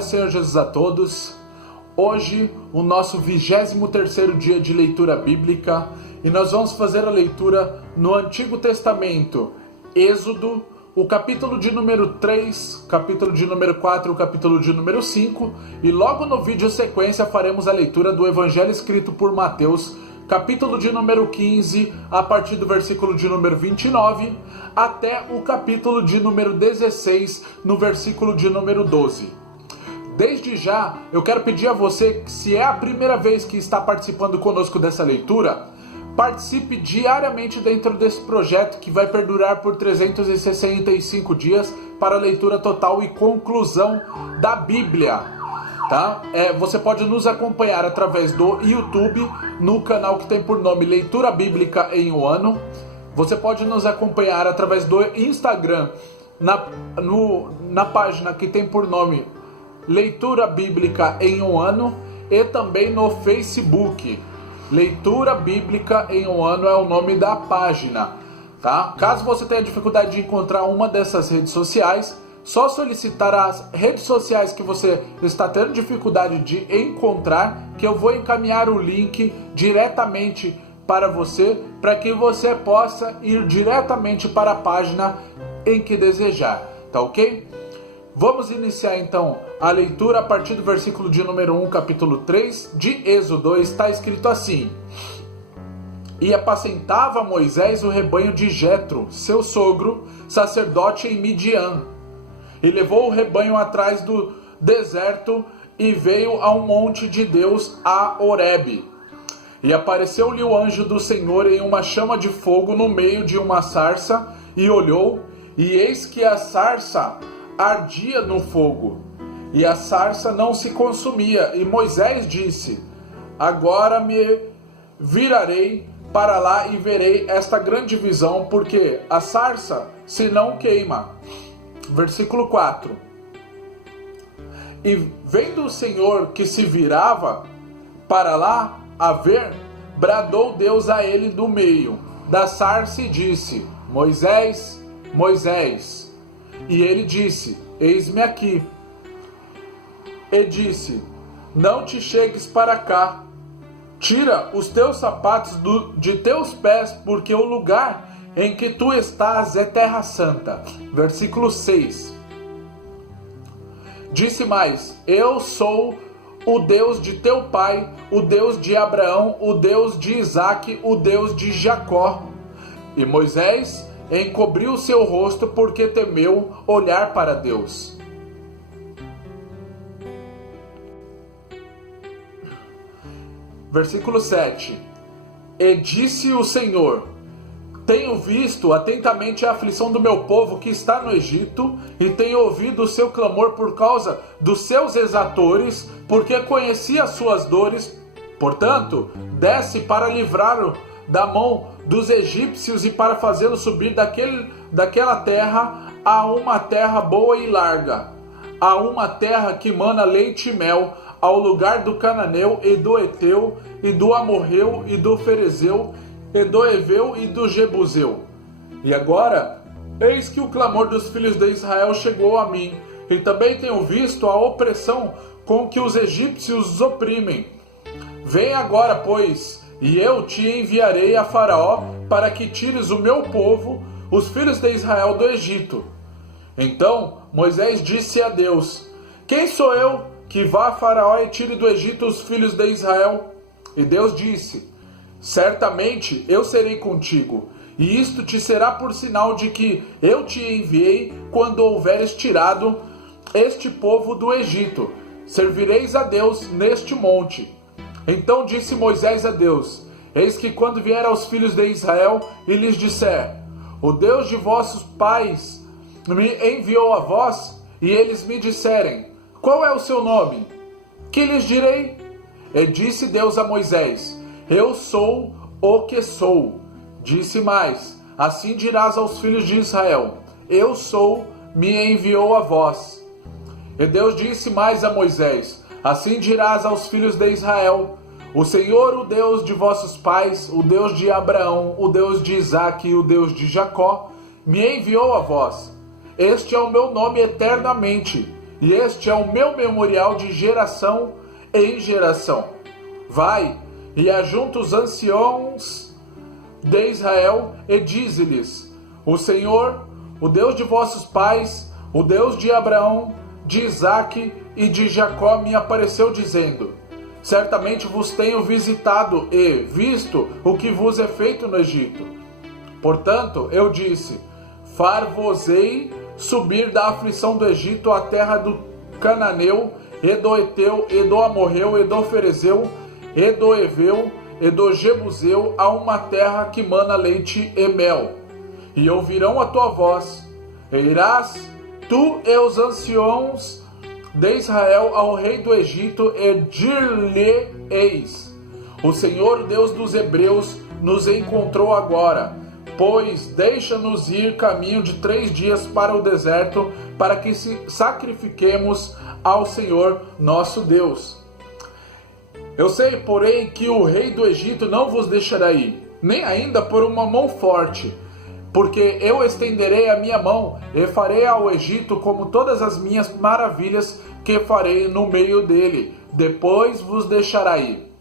paz do Senhor Jesus a todos. Hoje, o nosso 23º dia de leitura bíblica, e nós vamos fazer a leitura no Antigo Testamento, Êxodo, o capítulo de número 3, capítulo de número 4 e o capítulo de número 5, e logo no vídeo sequência faremos a leitura do Evangelho escrito por Mateus, capítulo de número 15, a partir do versículo de número 29, até o capítulo de número 16, no versículo de número 12. Desde já, eu quero pedir a você que, se é a primeira vez que está participando conosco dessa leitura, participe diariamente dentro desse projeto que vai perdurar por 365 dias para a leitura total e conclusão da Bíblia. Tá? Você pode nos acompanhar através do YouTube, no canal que tem por nome Leitura Bíblica em um Ano. Você pode nos acompanhar através do Instagram, na página que tem por nome Leitura Bíblica em um Ano, e também no Facebook. Leitura Bíblica em um Ano é o nome da página. Tá? Caso você tenha dificuldade de encontrar uma dessas redes sociais, só solicitar as redes sociais que você está tendo dificuldade de encontrar, que eu vou encaminhar o link diretamente para você, para que você possa ir diretamente para a página em que desejar, tá ok? Vamos iniciar então a leitura a partir do versículo de número 1, capítulo 3 de Êxodo. Está escrito assim: E apacentava Moisés o rebanho de Jetro, seu sogro, sacerdote em Midian. E levou o rebanho atrás do deserto e veio ao monte de Deus, a Horebe. E apareceu-lhe o anjo do Senhor em uma chama de fogo no meio de uma sarça, e olhou, e eis que a sarça ardia no fogo, e a sarça não se consumia. E Moisés disse: Agora me virarei para lá e verei esta grande visão, porque a sarça se não queima. Versículo 4. E vendo o Senhor que se virava para lá a ver, bradou Deus a ele do meio da sarça e disse: Moisés, Moisés. E ele disse: Eis-me aqui. E disse: Não te chegues para cá, tira os teus sapatos de teus pés, porque o lugar em que tu estás é terra santa. Versículo 6. Disse mais: Eu sou o Deus de teu pai, o Deus de Abraão, o Deus de Isaque, o Deus de Jacó. E Moisés encobriu seu rosto, porque temeu olhar para Deus. Versículo 7. E disse o Senhor: Tenho visto atentamente a aflição do meu povo que está no Egito, e tenho ouvido o seu clamor por causa dos seus exatores, porque conheci as suas dores. Portanto, desce para livrá-lo da mão dos egípcios e para fazê-lo subir daquela terra a uma terra boa e larga, a uma terra que mana leite e mel, ao lugar do cananeu e do eteu e do amorreu e do ferezeu e do Eveu e do Jebuseu. E agora, eis que o clamor dos filhos de Israel chegou a mim, e também tenho visto a opressão com que os egípcios os oprimem. Vem agora, pois, e eu te enviarei a Faraó, para que tires o meu povo, os filhos de Israel, do Egito. Então Moisés disse a Deus: Quem sou eu que vá a Faraó e tire do Egito os filhos de Israel? E Deus disse: Certamente eu serei contigo, e isto te será por sinal de que eu te enviei quando houveres tirado este povo do Egito. Servireis a Deus neste monte. Então disse Moisés a Deus: Eis que quando vier aos filhos de Israel e lhes disser: O Deus de vossos pais me enviou a vós, e eles me disserem: Qual é o seu nome? Que lhes direi? E disse Deus a Moisés: Eu sou o que sou. Disse mais: Assim dirás aos filhos de Israel: Eu sou, me enviou a vós. E Deus disse mais a Moisés: Assim dirás aos filhos de Israel: O Senhor, o Deus de vossos pais, o Deus de Abraão, o Deus de Isaque e o Deus de Jacó, me enviou a vós. Este é o meu nome eternamente, e este é o meu memorial de geração em geração. Vai e ajunta os anciãos de Israel e dize-lhes: o Senhor, o Deus de vossos pais, o Deus de Abraão, de Isaque e de Jacó, me apareceu dizendo: certamente vos tenho visitado e visto o que vos é feito no Egito. Portanto, eu disse: far-vos-ei subir da aflição do Egito à terra do Cananeu, e do Eteu, e do Amorreu, e do Ferezeu, e do Eveu, e do Jebuseu, a uma terra que mana leite e mel. E ouvirão a tua voz, e irás tu e os anciãos de Israel ao rei do Egito, e dir-lhe: eis, o Senhor Deus dos Hebreus nos encontrou agora, pois deixa-nos ir caminho de 3 dias para o deserto, para que sacrifiquemos ao Senhor nosso Deus. Eu sei, porém, que o rei do Egito não vos deixará ir, nem ainda por uma mão forte, porque eu estenderei a minha mão e farei ao Egito como todas as minhas maravilhas que farei no meio dele. Depois vos deixará ir.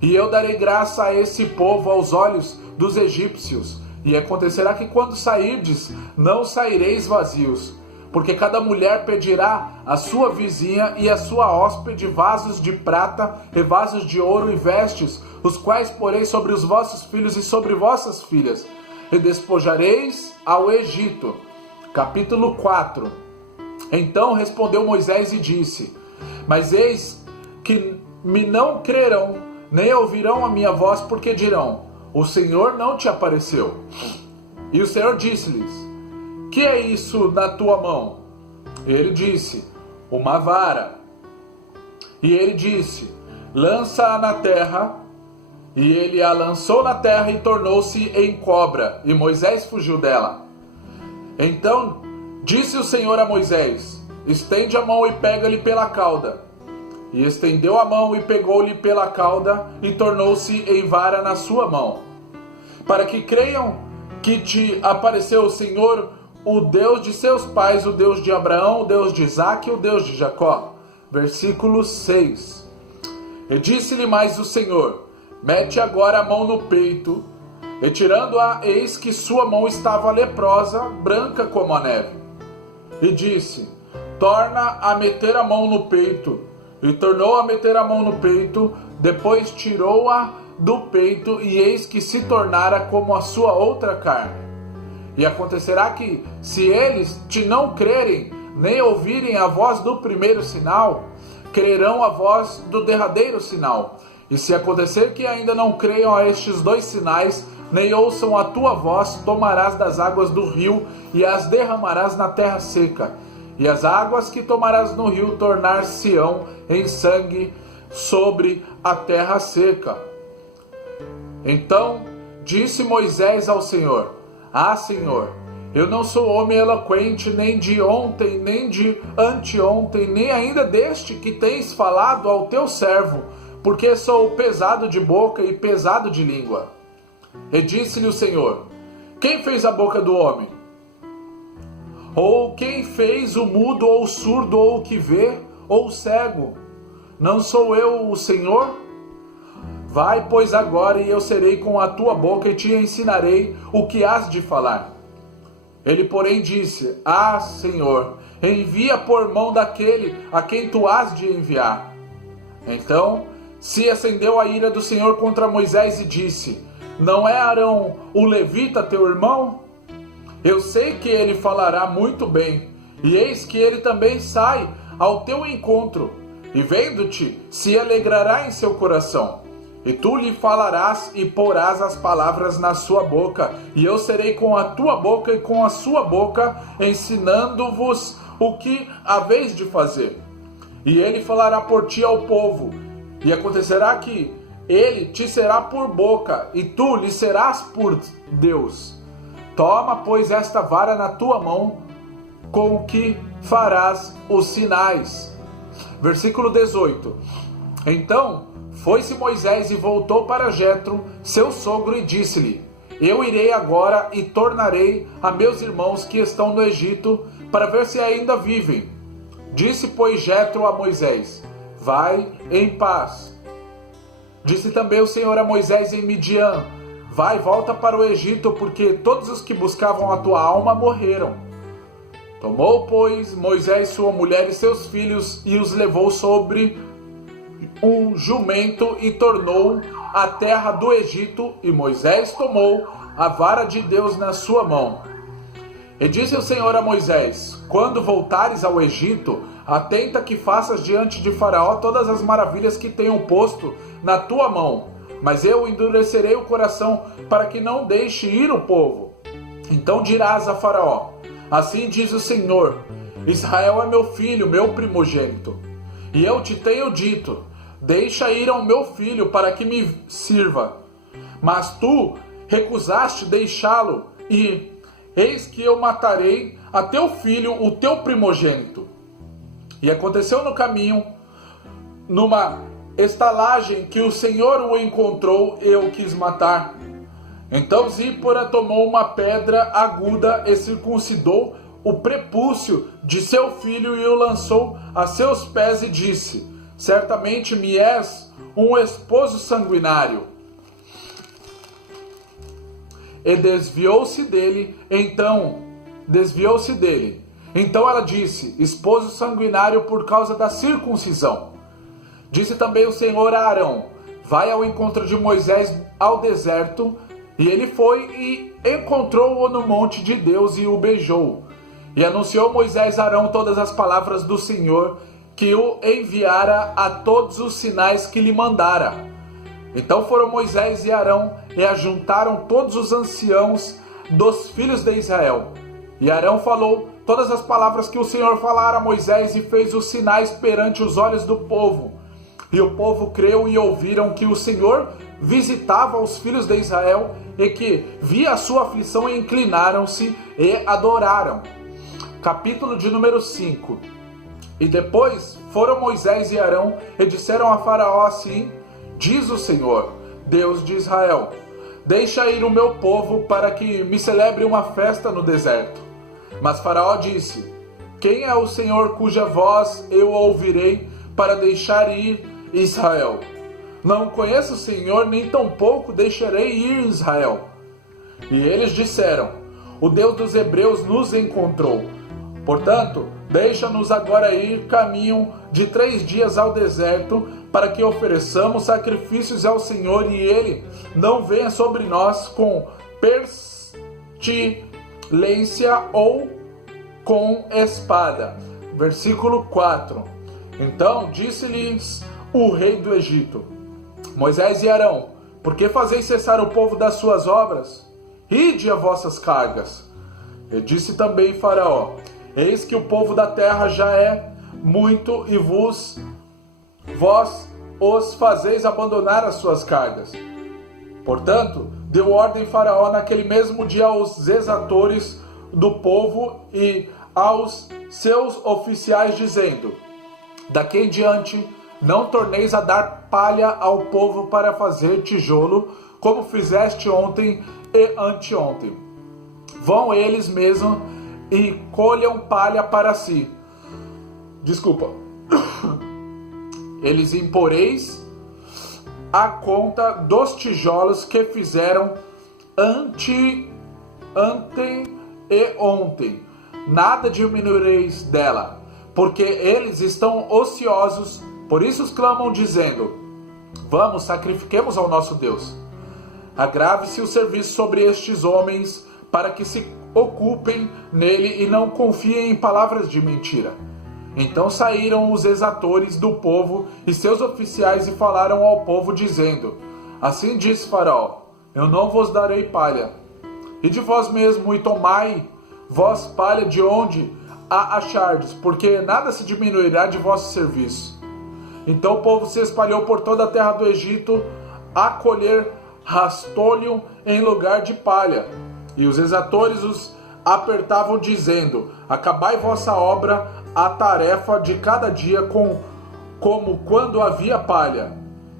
E eu darei graça a esse povo aos olhos dos egípcios. E acontecerá que quando sairdes, não saireis vazios, porque cada mulher pedirá à sua vizinha e à sua hóspede vasos de prata e vasos de ouro e vestes, os quais porei sobre os vossos filhos e sobre vossas filhas, e despojareis ao Egito. Capítulo 4. Então respondeu Moisés e disse: mas eis que me não crerão, nem ouvirão a minha voz, porque dirão: o Senhor não te apareceu. E o Senhor disse-lhes: que é isso na tua mão? Ele disse: uma vara. E ele disse: lança-a na terra. E ele a lançou na terra e tornou-se em cobra, e Moisés fugiu dela. Então disse o Senhor a Moisés: estende a mão e pega-lhe pela cauda. E estendeu a mão e pegou-lhe pela cauda, e tornou-se em vara na sua mão, para que creiam que te apareceu o Senhor, o Deus de seus pais, o Deus de Abraão, o Deus de Isaque e o Deus de Jacó. Versículo 6. E disse-lhe mais o Senhor: mete agora a mão no peito. E tirando-a, eis que sua mão estava leprosa, branca como a neve. E disse: torna a meter a mão no peito. E tornou a meter a mão no peito. Depois tirou-a do peito, e eis que se tornara como a sua outra carne. E acontecerá que, se eles te não crerem, nem ouvirem a voz do primeiro sinal, crerão a voz do derradeiro sinal. E se acontecer que ainda não creiam a estes 2 sinais, nem ouçam a tua voz, tomarás das águas do rio e as derramarás na terra seca. E as águas que tomarás no rio tornar-se-ão em sangue sobre a terra seca. Então disse Moisés ao Senhor: ah, Senhor, eu não sou homem eloquente, nem de ontem, nem de anteontem, nem ainda deste que tens falado ao teu servo, porque sou pesado de boca e pesado de língua. E disse-lhe o Senhor: quem fez a boca do homem? Ou quem fez o mudo, ou o surdo, ou o que vê, ou o cego? Não sou eu o Senhor? Vai, pois, agora, e eu serei com a tua boca e te ensinarei o que has de falar. Ele, porém, disse: ah, Senhor, envia por mão daquele a quem tu has de enviar. Então se acendeu a ira do Senhor contra Moisés e disse: não é Arão o levita teu irmão? Eu sei que ele falará muito bem, e eis que ele também sai ao teu encontro, e vendo-te se alegrará em seu coração. E tu lhe falarás e porás as palavras na sua boca, e eu serei com a tua boca e com a sua boca, ensinando-vos o que haveis de fazer. E ele falará por ti ao povo, e acontecerá que ele te será por boca, e tu lhe serás por Deus. Toma, pois, esta vara na tua mão, com o que farás os sinais. Versículo 18. Então foi-se Moisés e voltou para Jetro, seu sogro, e disse-lhe: eu irei agora e tornarei a meus irmãos que estão no Egito, para ver se ainda vivem. Disse, pois, Jetro a Moisés: vai em paz. Disse também o Senhor a Moisés em Midian: vai, volta para o Egito, porque todos os que buscavam a tua alma morreram. Tomou, pois, Moisés sua mulher e seus filhos e os levou sobre um jumento e tornou à terra do Egito, e Moisés tomou a vara de Deus na sua mão. E disse o Senhor a Moisés: quando voltares ao Egito, atenta que faças diante de Faraó todas as maravilhas que tenho posto na tua mão, mas eu endurecerei o coração para que não deixe ir o povo. Então dirás a Faraó: assim diz o Senhor: Israel é meu filho, meu primogênito. E eu te tenho dito: deixa ir ao meu filho para que me sirva. Mas tu recusaste deixá-lo, e eis que eu matarei a teu filho, o teu primogênito. E aconteceu no caminho, numa estalagem, que o Senhor o encontrou e o quis matar. Então Zípora tomou uma pedra aguda e circuncidou o prepúcio de seu filho e o lançou a seus pés e disse: certamente me és um esposo sanguinário. E desviou-se dele. Então ela disse: esposo sanguinário por causa da circuncisão. Disse também o Senhor a Arão: vai ao encontro de Moisés ao deserto. E ele foi e encontrou-o no monte de Deus e o beijou. E anunciou Moisés a Arão todas as palavras do Senhor, que o enviara a todos os sinais que lhe mandara. Então foram Moisés e Arão e ajuntaram todos os anciãos dos filhos de Israel. E Arão falou todas as palavras que o Senhor falara a Moisés e fez os sinais perante os olhos do povo. E o povo creu e ouviram que o Senhor visitava os filhos de Israel e que via a sua aflição e inclinaram-se e adoraram. Capítulo de número 5. E depois foram Moisés e Arão e disseram a Faraó assim: diz o Senhor, Deus de Israel: deixa ir o meu povo para que me celebre uma festa no deserto. Mas Faraó disse: quem é o Senhor cuja voz eu ouvirei para deixar ir Israel? Não conheço o Senhor, nem tampouco deixarei ir Israel. E eles disseram: o Deus dos hebreus nos encontrou. Portanto, deixa-nos agora ir caminho de 3 dias ao deserto, para que ofereçamos sacrifícios ao Senhor e ele não venha sobre nós com pestilência ou com espada. Versículo 4. Então disse-lhes o rei do Egito: Moisés e Arão, por que fazeis cessar o povo das suas obras? Ide a vossas cargas. E disse também Faraó: eis que o povo da terra já é muito e vós os fazeis abandonar as suas cargas. Portanto, deu ordem Faraó naquele mesmo dia aos exatores do povo e aos seus oficiais, dizendo: daqui em diante não torneis a dar palha ao povo para fazer tijolo, como fizeste ontem e anteontem. Vão eles mesmos e colham palha para si. Eles imporeis a conta dos tijolos que fizeram ontem e ontem. Nada diminuireis dela, porque eles estão ociosos. Por isso clamam dizendo: vamos, sacrifiquemos ao nosso Deus. Agrave-se o serviço sobre estes homens, para que se ocupem nele e não confiem em palavras de mentira. Então saíram os exatores do povo e seus oficiais e falaram ao povo, dizendo: assim diz Faraó: eu não vos darei palha. E de vós mesmo, e tomai vós palha de onde a achardes, porque nada se diminuirá de vosso serviço. Então o povo se espalhou por toda a terra do Egito a colher rastolho em lugar de palha. E os exatores os apertavam, dizendo: acabai vossa obra, a tarefa de cada dia, como quando havia palha.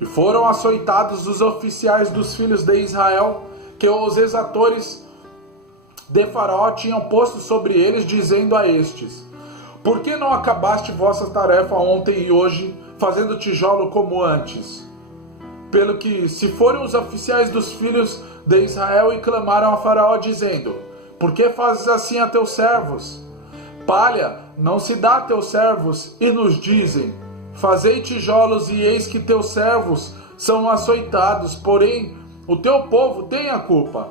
E foram açoitados os oficiais dos filhos de Israel, que os exatores de Faraó tinham posto sobre eles, dizendo a estes: Por que não acabaste vossa tarefa ontem e hoje, fazendo tijolo como antes? Pelo que, se forem os oficiais dos filhos de Israel e clamaram a Faraó, dizendo: por que fazes assim a teus servos? Palha não se dá a teus servos, e nos dizem: fazei tijolos, e eis que teus servos são açoitados, porém o teu povo tem a culpa.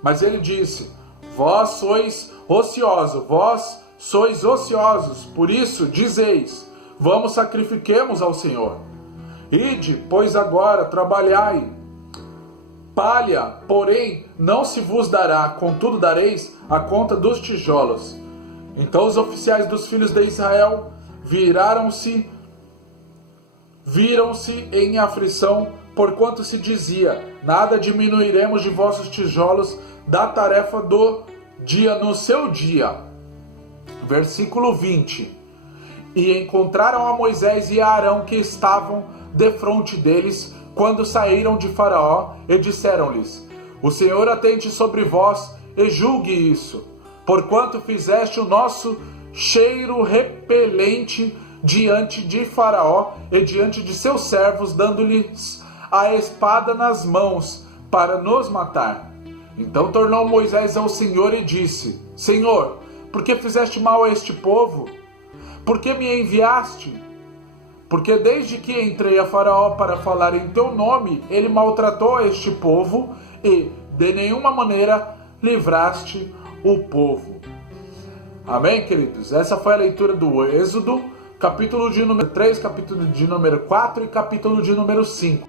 Mas ele disse: vós sois ociosos, por isso dizeis: vamos, sacrifiquemos ao Senhor. Ide, pois agora, trabalhai. Palha, porém, não se vos dará, contudo dareis a conta dos tijolos. Então os oficiais dos filhos de Israel viram-se em aflição, porquanto se dizia: nada diminuiremos de vossos tijolos da tarefa do dia no seu dia. Versículo 20. E encontraram a Moisés e a Arão, que estavam defronte deles, quando saíram de Faraó, e disseram-lhes: o Senhor atente sobre vós e julgue isso, porquanto fizeste o nosso cheiro repelente diante de Faraó e diante de seus servos, dando-lhes a espada nas mãos para nos matar. Então tornou Moisés ao Senhor e disse: Senhor, por que fizeste mal a este povo? Por que me enviaste? Porque desde que entrei a Faraó para falar em teu nome, ele maltratou este povo e, de nenhuma maneira, livraste o povo. Amém, queridos? Essa foi a leitura do Êxodo, capítulo de número 3, capítulo de número 4 e capítulo de número 5.